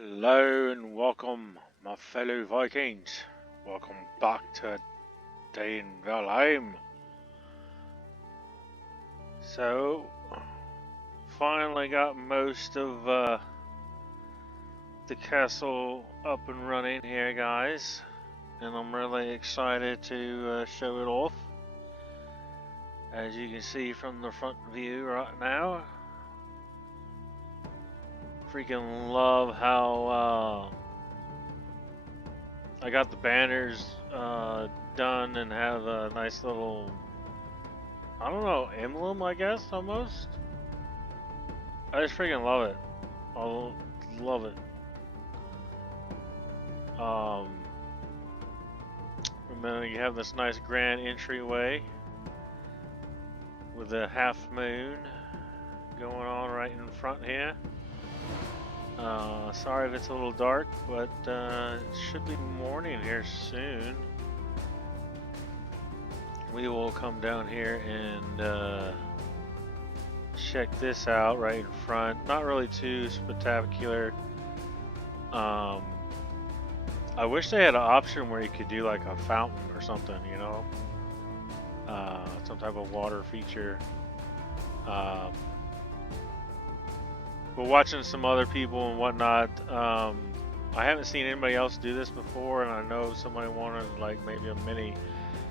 Hello and welcome, my fellow Vikings. Welcome back to a day in Valheim. So, finally got most of the castle up and running here, guys, and I'm really excited to show it off. As you can see from the front view right now, freaking love how I got the banners done and have a nice little, I don't know, emblem, I guess, almost. I just freaking love it. I love it. And then you have this nice grand entryway with a half moon going on right in front here. Sorry if it's a little dark, but it should be morning here soon. We will come down here and check this out right in front. Not really too spectacular. I wish they had an option where you could do like a fountain or something, you know, some type of water feature. But watching some other people and whatnot, I haven't seen anybody else do this before, and I know somebody wanted like maybe a mini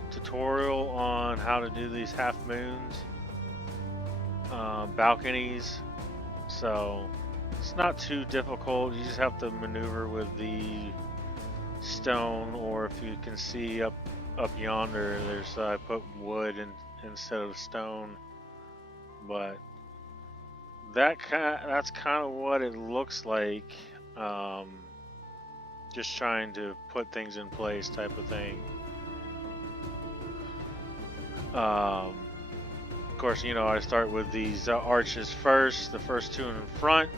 tutorial on how to do these half moons, balconies. So it's not too difficult. You just have to maneuver with the stone, or if you can see up yonder, there's I put wood instead of stone, but that's kind of what it looks like. Just trying to put things in place, type of thing. Of course, you know, I start with these arches first, the first two in front,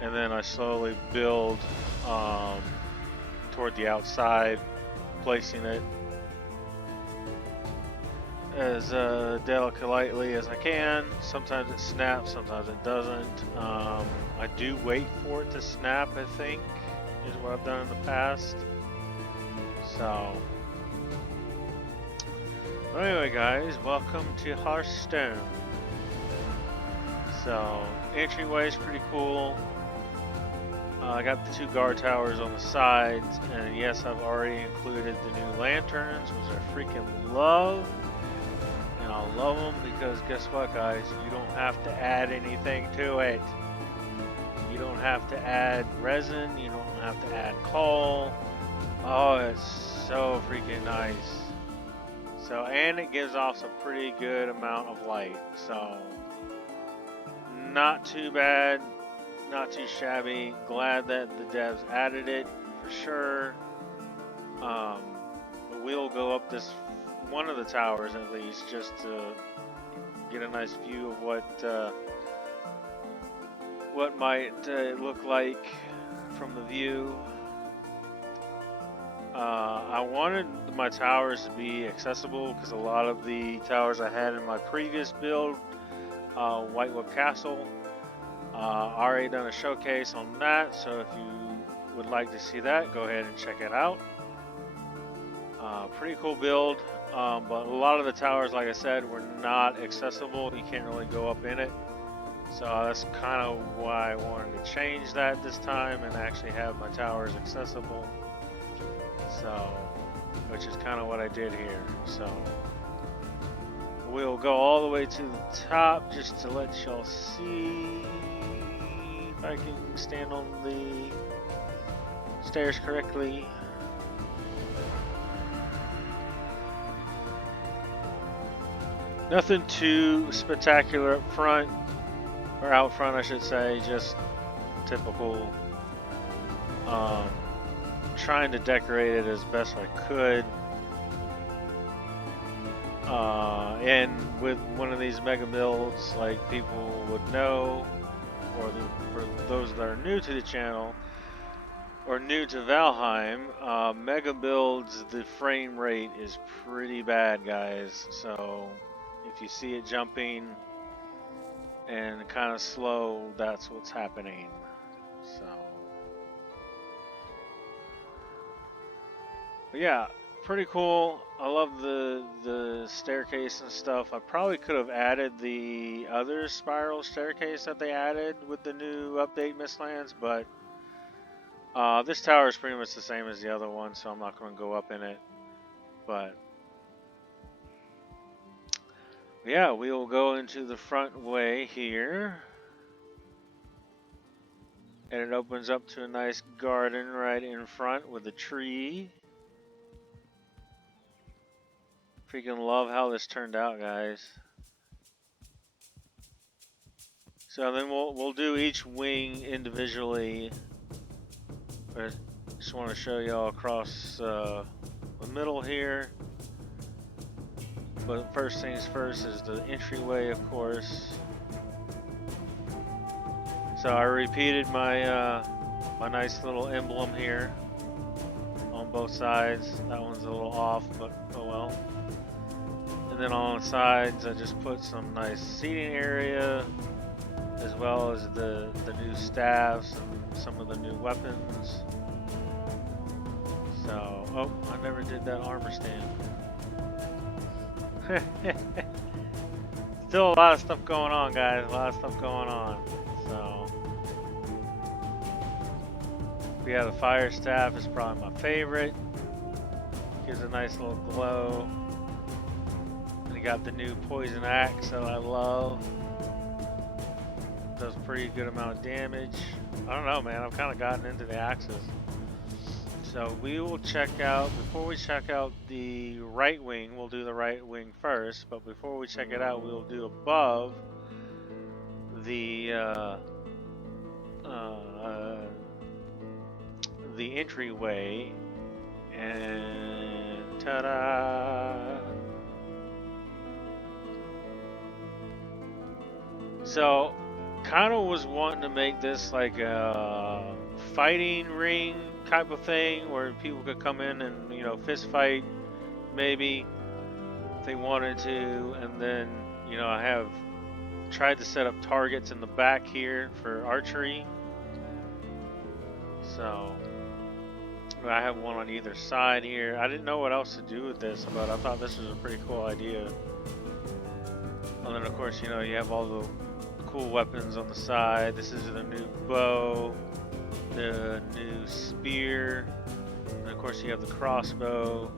and then I slowly build toward the outside, placing it as delicately as I can. Sometimes it snaps, sometimes it doesn't. I do wait for it to snap, I think, is what I've done in the past. So, anyway, guys, welcome to Hearthstone. So, entryway is pretty cool. I got the two guard towers on the sides, and yes, I've already included the new lanterns, which I freaking love. And I love them because guess what, guys? You don't have to add anything to it. You don't have to add resin. You don't have to add coal. Oh, it's so freaking nice. So, and it gives off a pretty good amount of light. So, not too bad. Not too shabby. Glad that the devs added it for sure. But we'll go up this one of the towers at least, just to get a nice view of what might look like from the view. I wanted my towers to be accessible because a lot of the towers I had in my previous build, Whitewood Castle, already done a showcase on that, so if you would like to see that, go ahead and check it out. Pretty cool build, but a lot of the towers, like I said, were not accessible. You can't really go up in it, so that's kind of why I wanted to change that this time and actually have my towers accessible. So, which is kind of what I did here. So we'll go all the way to the top just to let y'all see if I can stand on the stairs correctly. Nothing too spectacular up front, or out front I should say, just typical. Trying to decorate it as best I could. And with one of these mega builds, like people would know, or for those that are new to the channel, or new to Valheim, mega builds, the frame rate is pretty bad, guys. So if you see it jumping and kind of slow, that's what's happening. So But yeah, pretty cool. I love the staircase and stuff. I probably could have added the other spiral staircase that they added with the new update Mistlands, but this tower is pretty much the same as the other one, so I'm not going to go up in it. But yeah, we will go into the front way here. And it opens up to a nice garden right in front with a tree. Freaking love how this turned out, guys. So then we'll do each wing individually. I just want to show y'all across the middle here. But first things first is the entryway, of course. So I repeated my my nice little emblem here on both sides. That one's a little off, but oh well. And then on the sides, I just put some nice seating area, as well as the new staffs and some of the new weapons. So, oh, I never did that armor stand. Still a lot of stuff going on, guys. A lot of stuff going on. So, yeah, the fire staff is probably my favorite. Gives a nice little glow. And you got the new poison axe that I love. Does pretty good amount of damage. I don't know, man. I've kind of gotten into the axes. So we will check out, before we check out the right wing, we'll do the right wing first, but before we check it out, we'll do above the entryway, and ta-da! So, kind of was wanting to make this like a fighting ring type of thing where people could come in and, you know, fist fight maybe if they wanted to, and then, you know, I have tried to set up targets in the back here for archery. So I have one on either side here. I didn't know what else to do with this, but I thought this was a pretty cool idea. And then of course, you know, you have all the cool weapons on the side. This is the new bow, the new spear, and of course you have the crossbow,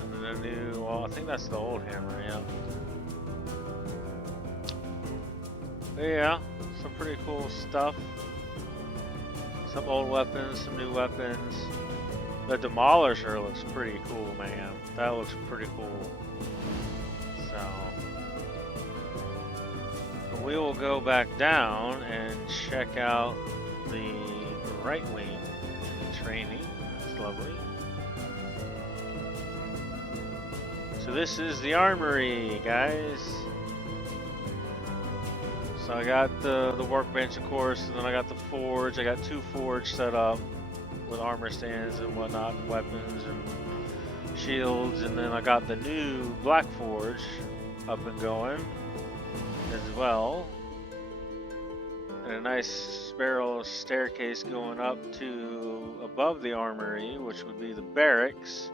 and then the new, well, I think that's the old hammer, yeah. But yeah, some pretty cool stuff. Some old weapons, some new weapons. The Demolisher looks pretty cool, man. That looks pretty cool. So we will go back down and check out the right wing training. That's lovely. So this is the armory, guys. So I got the workbench, of course, and then I got the forge. I got 2 forge set up with armor stands and whatnot, and weapons and shields, and then I got the new black forge up and going as well, and a nice spiral staircase going up to above the armory, which would be the barracks.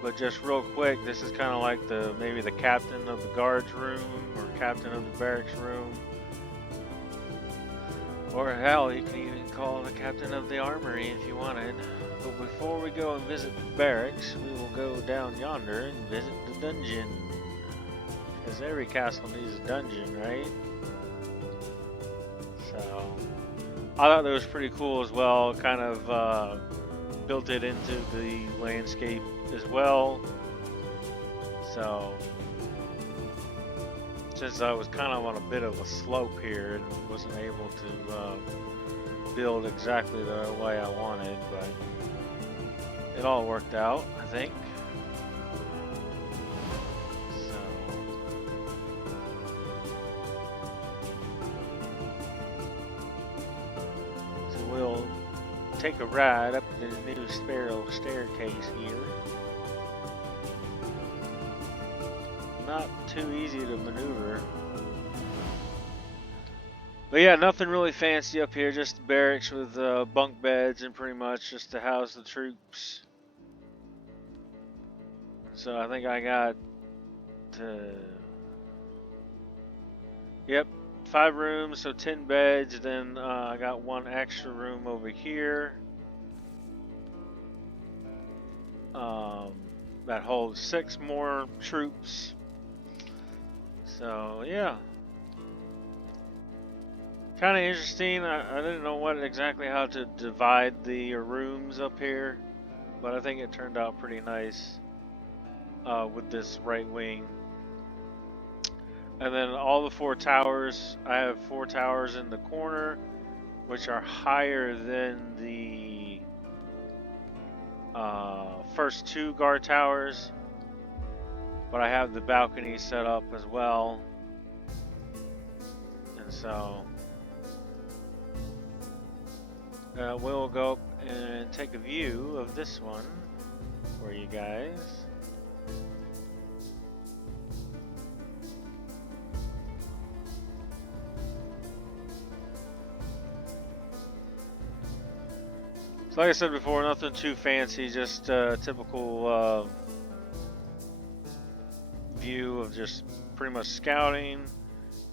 But just real quick, this is kind of like maybe the captain of the guards room or captain of the barracks room, or hell, you can even call the captain of the armory if you wanted. But before we go and visit the barracks, we will go down yonder and visit the dungeon. Because every castle needs a dungeon, right? So, I thought that was pretty cool as well. Kind of built it into the landscape as well. So, since I was kind of on a bit of a slope here and wasn't able to build exactly the way I wanted, but it all worked out, I think. So we'll take a ride up the new spiral staircase here. Not too easy to maneuver. But yeah, nothing really fancy up here. Just barracks with bunk beds and pretty much just to house the troops. So I think I got, yep, 5 rooms, so 10 beds. Then I got one extra room over here. Um, that holds 6 more troops. So yeah, kind of interesting. I didn't know what exactly how to divide the rooms up here, but I think it turned out pretty nice with this right wing. And then all the 4 towers, I have 4 towers in the corner, which are higher than the first 2 guard towers. But I have the balcony set up as well. And so we'll go up and take a view of this one for you guys. So like I said before, nothing too fancy, just typical view of just pretty much scouting,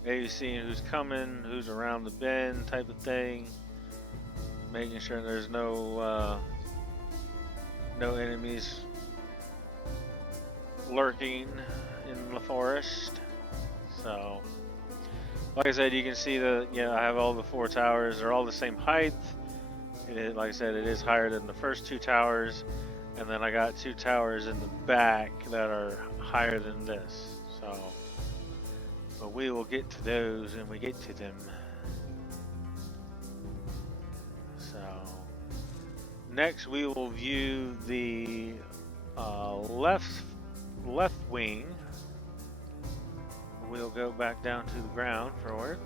maybe seeing who's coming, who's around the bend type of thing, making sure there's no enemies lurking in the forest. So like I said, you can see that I have all the 4 towers. They're all the same height. It is, like I said, it is higher than the first 2 towers, and then I got 2 towers in the back that are higher than this. So, but we will get to those when we get to them. So, next we will view the left wing. We'll go back down to the ground for it.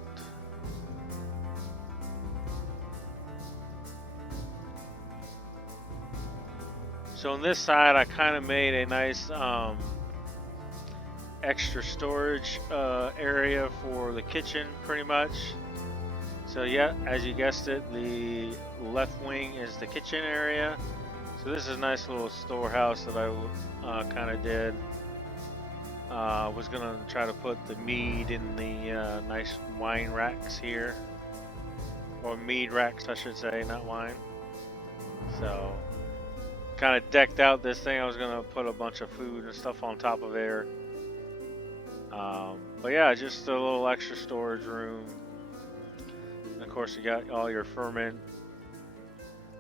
So on this side, I kind of made a nice extra storage area for the kitchen, pretty much. So yeah, as you guessed it, the left wing is the kitchen area. So this is a nice little storehouse that I kind of did. Was gonna try to put the mead in the nice wine racks here, or mead racks, I should say, not wine. So kind of decked out this thing. I was gonna put a bunch of food and stuff on top of there. But yeah, just a little extra storage room. And of course, you got all your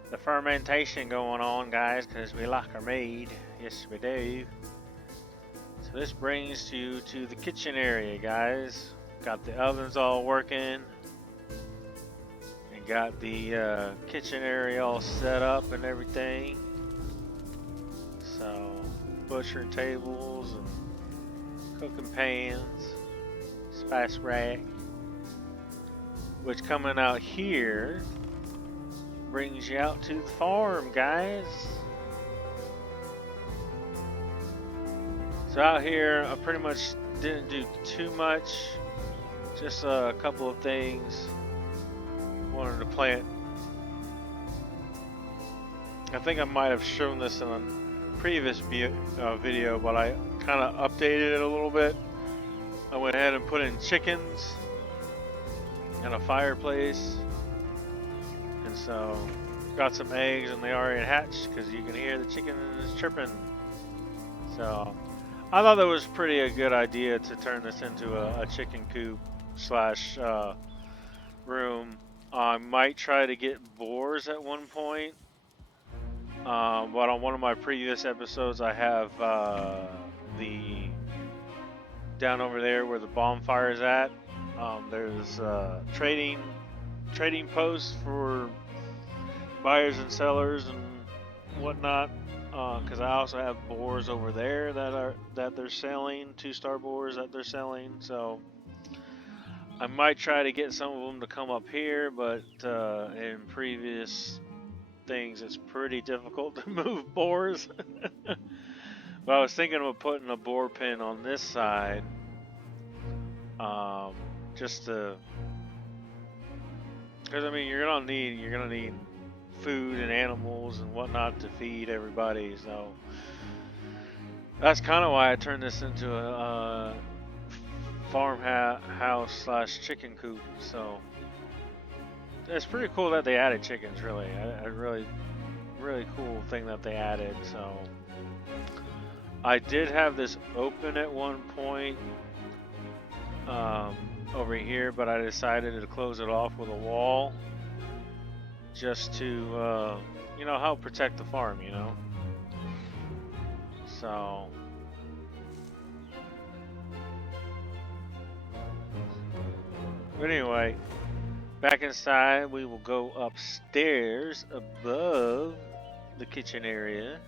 the fermentation going on, guys, because we like our mead. Yes, we do. So this brings you to the kitchen area, guys. Got the ovens all working. And got the kitchen area all set up and everything. So, butchering tables and cooking pans, spice rack, which coming out here brings you out to the farm, guys. So out here, I pretty much didn't do too much, just a couple of things. Wanted to plant. I think I might have shown this in a previous video, but I kind of updated it a little bit. I went ahead and put in chickens and a fireplace, and so got some eggs, and they already hatched because you can hear the chickens chirping. So I thought that was pretty a good idea to turn this into a chicken coop slash room. I might try to get boars at one point. But on one of my previous episodes, I have the down over there where the bonfire is at. There's trading posts for buyers and sellers and whatnot. Because I also have boars over there that they're selling, 2-star boars that they're selling. So I might try to get some of them to come up here, but in previous things, it's pretty difficult to move boars. But I was thinking of putting a boar pen on this side, just to Because I mean, you're gonna need food and animals and whatnot to feed everybody. So that's kind of why I turned this into a farmhouse slash chicken coop. So it's pretty cool that they added chickens. Really, I really cool thing that they added. So I did have this open at one point over here, but I decided to close it off with a wall just to help protect the farm. So. But anyway, back inside, we will go upstairs above the kitchen area.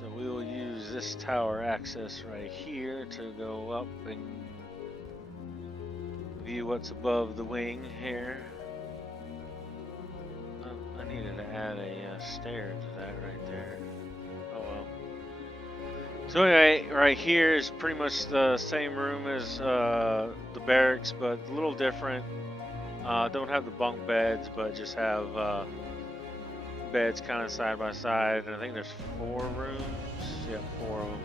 So we will use this tower access right here to go up and view what's above the wing here. Oh, I needed to add a stair to that right there. Oh well. So anyway, right here is pretty much the same room as the barracks, but a little different. Don't have the bunk beds, but just have beds kind of side by side. And I think there's 4 rooms. Yeah, 4 of them.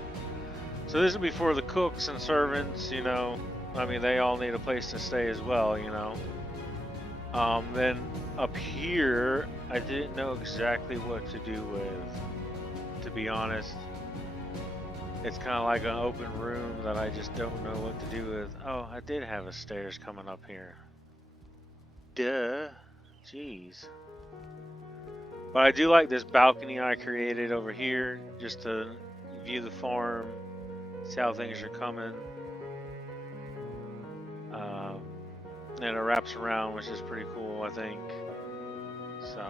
So this will be for the cooks and servants, I mean, they all need a place to stay as well, Then up here, I didn't know exactly what to do with, to be honest. It's kind of like an open room that I just don't know what to do with. Oh, I did have a stairs coming up here. Duh. Jeez. But I do like this balcony I created over here, just to view the farm, see how things are coming. And it wraps around, which is pretty cool, I think. So,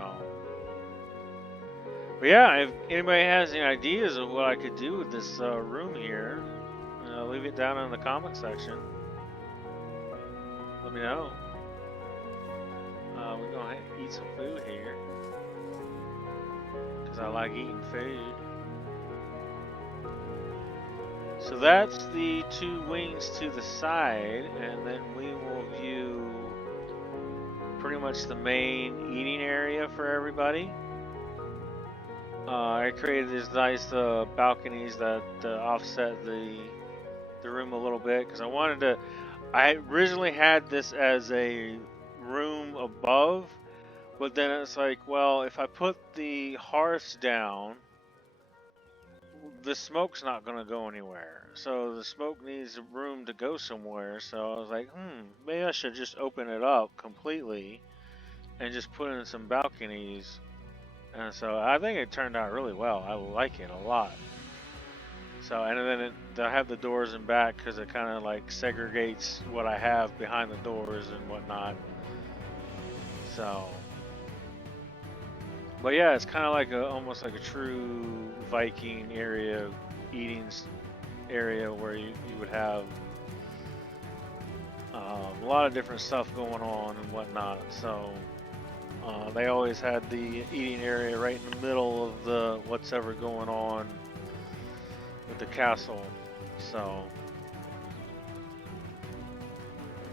but yeah, if anybody has any ideas of what I could do with this room here, leave it down in the comment section. Let me know. We're gonna eat some food here, because I like eating food. So that's the 2 wings to the side, and then we will view pretty much the main eating area for everybody. I created these nice balconies that offset the room a little bit, because I originally had this as a room above, but then it's like, well, if I put the hearths down, the smoke's not going to go anywhere. So the smoke needs room to go somewhere. So I was like, maybe I should just open it up completely and just put in some balconies. And so I think it turned out really well. I like it a lot. So, and then they'll have the doors in back, because it kind of like segregates what I have behind the doors and whatnot. So, but yeah, it's kind of like almost like a true Viking area, eating area, where you would have a lot of different stuff going on and whatnot. So they always had the eating area right in the middle of the what's ever going on with the castle. So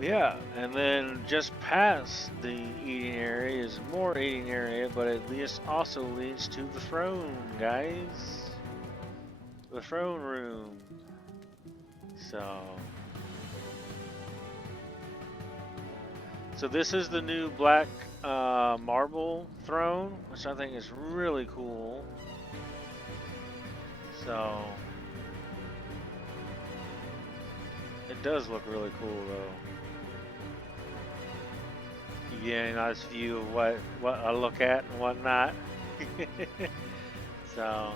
yeah, and then just past the eating area is more eating area, but it also leads to the throne, guys. The throne room. So this is the new black marble throne, which I think is really cool. So it does look really cool, though. You get a nice view of what I look at and whatnot. So,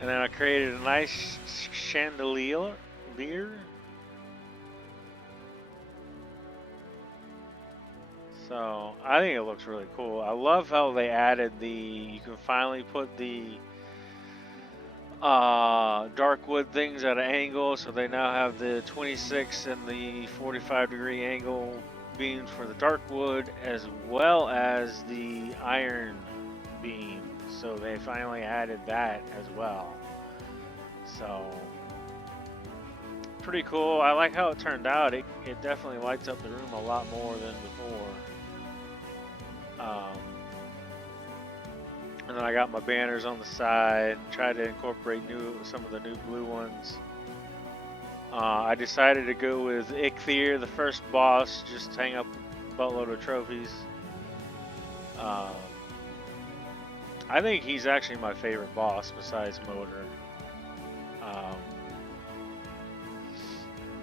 and then I created a nice chandelier. So I think it looks really cool. I love how they added you can finally put the dark wood things at an angle, so they now have the 26 and the 45-degree angle beams for the dark wood as well as the iron beam. So they finally added that as well. So pretty cool. I like how it turned out. It definitely lights up the room a lot more than before. And then I got my banners on the side. Tried to incorporate some of the new blue ones. I decided to go with Ichthyr, the first boss, just hang up a buttload of trophies. I think he's actually my favorite boss besides Motor.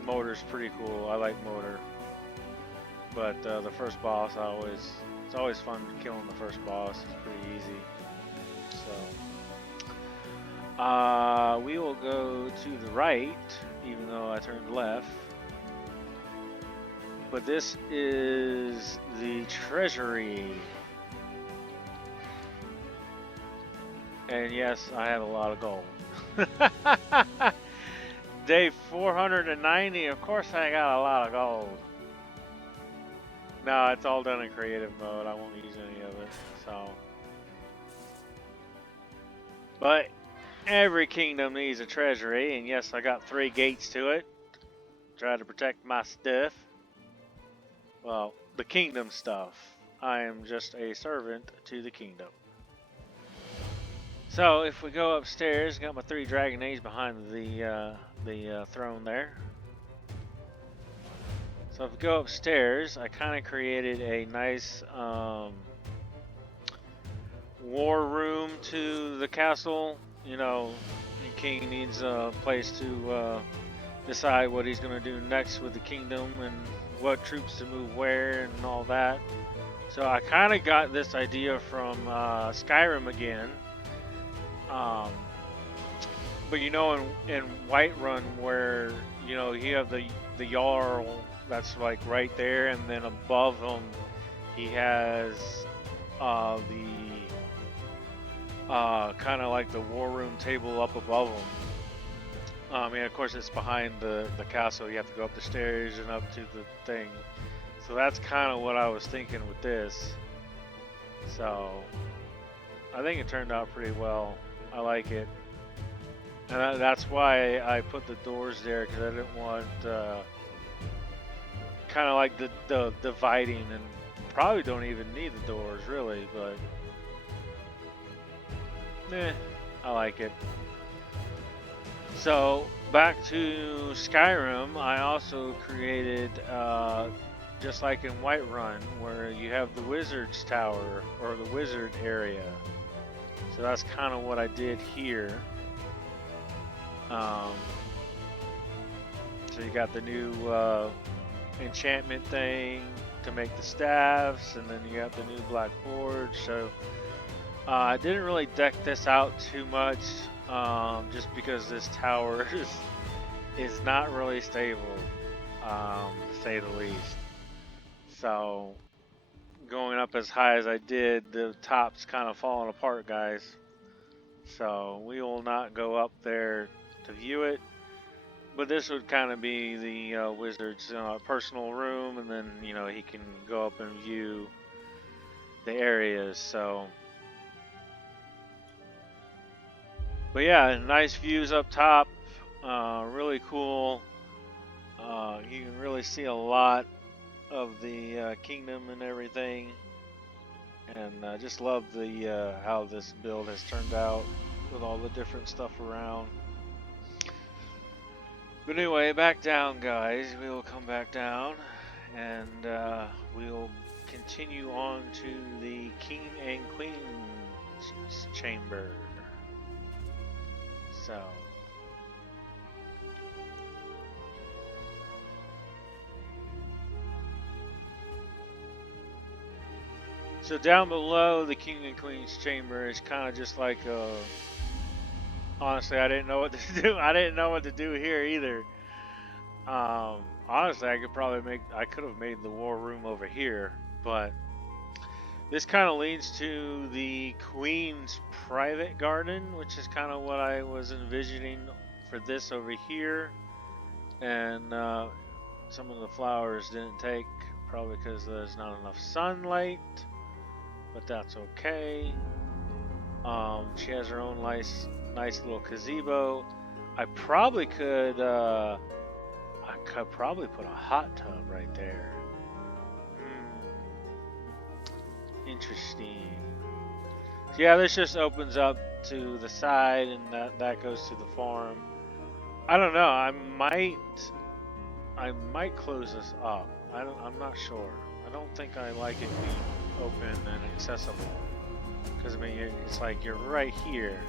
Motor's pretty cool. I like Motor. But the first boss, it's always fun killing the first boss. It's pretty easy. So we will go to the right, even though I turned left. But this is the treasury. And yes, I have a lot of gold. Day 490, of course I got a lot of gold. No, it's all done in creative mode. I won't use any of it. So, but every kingdom needs a treasury, and yes, I got 3 gates to it. Try to protect my stuff. Well, the kingdom stuff. I am just a servant to the kingdom. So if we go upstairs, got my 3 dragon eggs behind the throne there. So if we go upstairs, I kind of created a nice war room to the castle. You know, the king needs a place to decide what he's going to do next with the kingdom and what troops to move where and all that. So I kind of got this idea from Skyrim again. But you know, in Whiterun, where you know you have the Jarl that's like right there, and then above him he has the kind of like the war room table up above him. And of course it's behind the castle. You have to go up the stairs and up to the thing. So that's kind of what I was thinking with this. So I think it turned out pretty well. I like it. And that's why I put the doors there, because I didn't want kind of like the dividing, and probably don't even need the doors really, but I like it. So back to Skyrim, I also created just like in Whiterun, where you have the Wizard's Tower or the Wizard area. So that's kind of what I did here. So you got the new enchantment thing to make the staffs, and then you got the new Black Forge. So I didn't really deck this out too much, just because this tower is not really stable, to say the least. So going up as high as I did, the top's kind of falling apart, guys. So we will not go up there to view it, but this would kind of be the wizard's personal room, and then you know he can go up and view the areas. So, but yeah, nice views up top, really cool. You can really see a lot of the kingdom and everything, and I just love the how this build has turned out with all the different stuff around. But anyway, back down, guys. We will come back down, and we'll continue on to the King and Queen's chamber. So down below the King and Queen's chamber is kind of just like a... Honestly, I didn't know what to do. I didn't know what to do here either. Honestly, I could have made the war room over here, but this kind of leads to the Queen's private garden, which is kind of what I was envisioning for this over here. And some of the flowers didn't take probably because there's not enough sunlight, but that's okay. She has her own nice little gazebo. I could probably put a hot tub right there. Interesting. So yeah, this just opens up to the side, and that goes to the farm. I don't know. I might close this up. I'm not sure. I don't think I like it being open and accessible. Because I mean, it's like you're right here.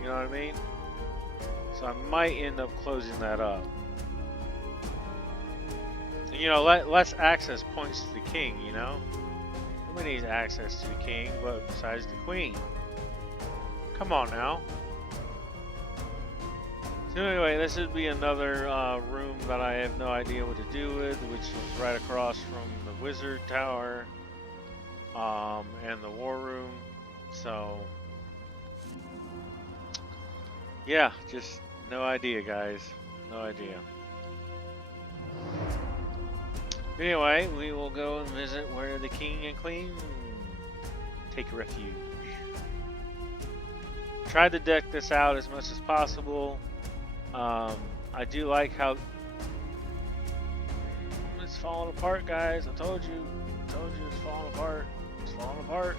You know what I mean? So I might end up closing that up. And, you know, less access points to the king. You know, nobody needs access to the king, but besides the queen. Come on now. So anyway, this would be another room that I have no idea what to do with, which is right across from the wizard tower and the war room. So yeah, just no idea, guys. No idea. Anyway, we will go and visit where the king and queen take refuge. Tried to deck this out as much as possible. I do like how it's falling apart, guys. I told you it's falling apart. It's falling apart.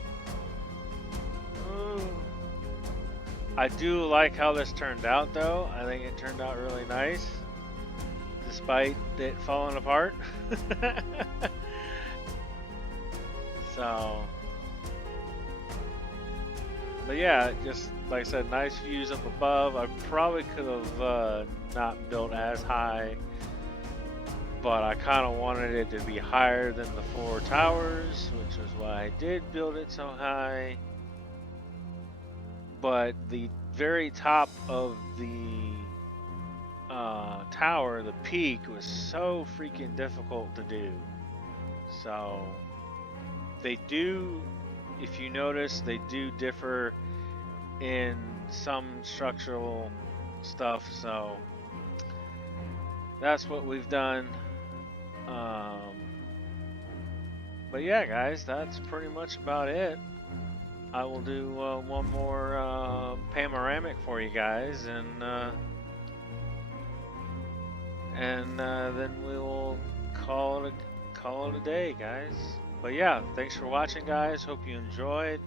Ooh. I do like how this turned out, though. I think it turned out really nice, despite it falling apart. So, but yeah, just like I said, nice views up above. I probably could have not built as high, but I kind of wanted it to be higher than the 4 towers, which is why I did build it so high. But the very top of the tower, the peak, was so freaking difficult to do. So they do, if you notice, they do differ in some structural stuff. So that's what we've done. But yeah, guys, that's pretty much about it. I will do one more panoramic for you guys, and then we will call it a day, guys. But yeah, thanks for watching, guys. Hope you enjoyed,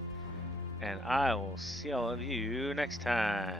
and I will see all of you next time.